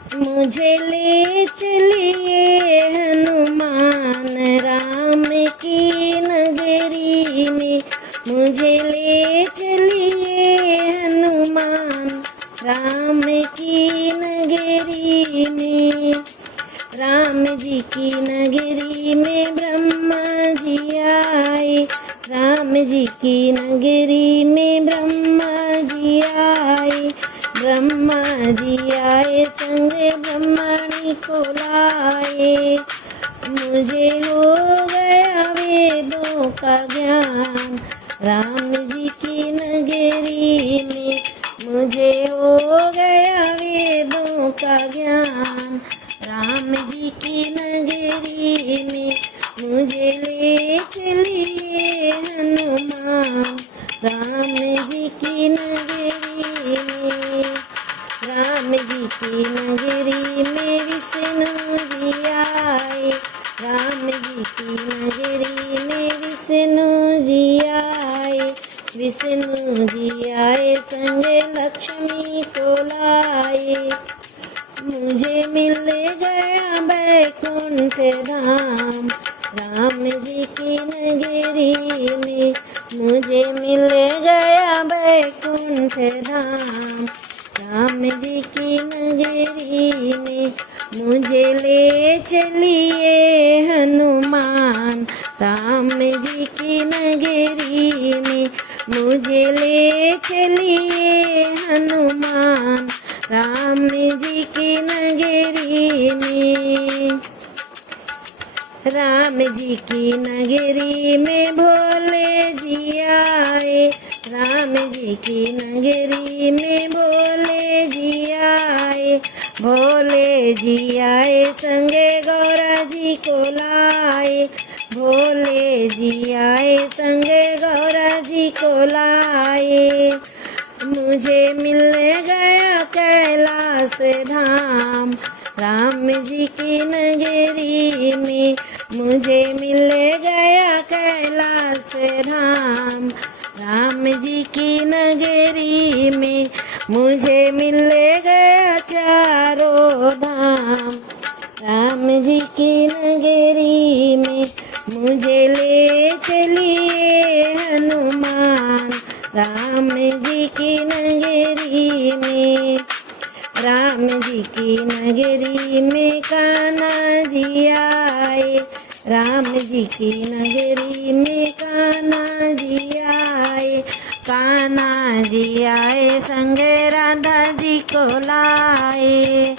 मुझे ले चलिए हनुमान राम की नगरी में, मुझे ले चलिए हनुमान राम की नगरी में। राम जी की नगरी में ब्रह्मा जी आए, राम जी की नगरी में ब्रह्मा जी आए, ब्रह्मा जी आए संग ब्रह्मणी को लाए। मुझे हो गया वेदों का ज्ञान राम जी की नगरी में, मुझे हो गया वेदों का ज्ञान राम जी की नगरी में। मुझे ले चलिए हनुमान राम जी की नगरी में। राम जी की नगरी में विष्णु जी आए, राम जी की नगरी में विष्णु जी आए, विष्णु जी आए संग लक्ष्मी को लाए। मुझे मिल गया बैकुंठ धाम राम जी की नगरी में, मुझे मिल गया बैकुंठ धाम राम जी की नगरी में। मुझे ले चलिए हनुमान राम जी की नगरी में, मुझे ले चलिए हनुमान राम जी की नगरी में। राम जी की नगरी में भोले जी आए, राम जी की नगरी में भोले जी आए, भोले जी आए संगे गौरा जी को लाए, भोले जी आए संगे गौरा जी को लाए। मुझे मिल गया कैलाश धाम राम जी की नगरी में, मुझे मिल गया कैलाश धाम राम जी की नगरी में। मुझे मिल गया चारों धाम राम जी की नगरी में। मुझे ले चलिए हनुमान राम जी की नगरी में। राम जी की नगरी में कान्हा जी आए, राम जी की नगरी में कान्हा जी आए, कान्हा जी आए संगे राधा जी को लाए।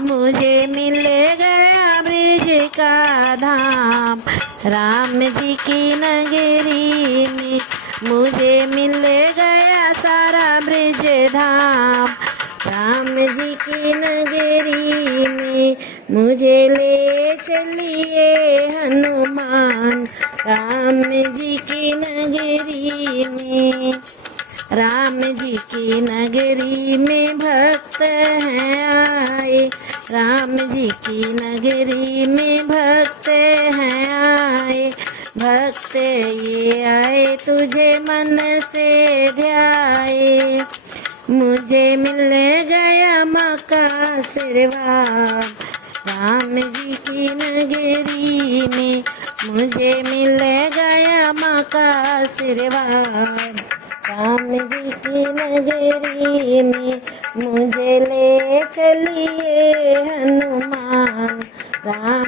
मुझे मिल गया ब्रिज का धाम राम जी की नगरी में, मुझे मिल गया सारा ब्रिज धाम राम जी की नगरी में। मुझे ले चलिए हनुमान राम जी की नगरी में। राम जी की नगरी में भक्त हैं आए, राम जी की नगरी में भक्त हैं आए, भक्त ये आए तुझे मन से ध्याए। मुझे मिल गया माँ का आशीर्वाद राम जी की नगरी में, मुझे मिल गया माँ का आशीर्वाद राम जी की नगरी में। मुझे ले चलिए हनुमान राम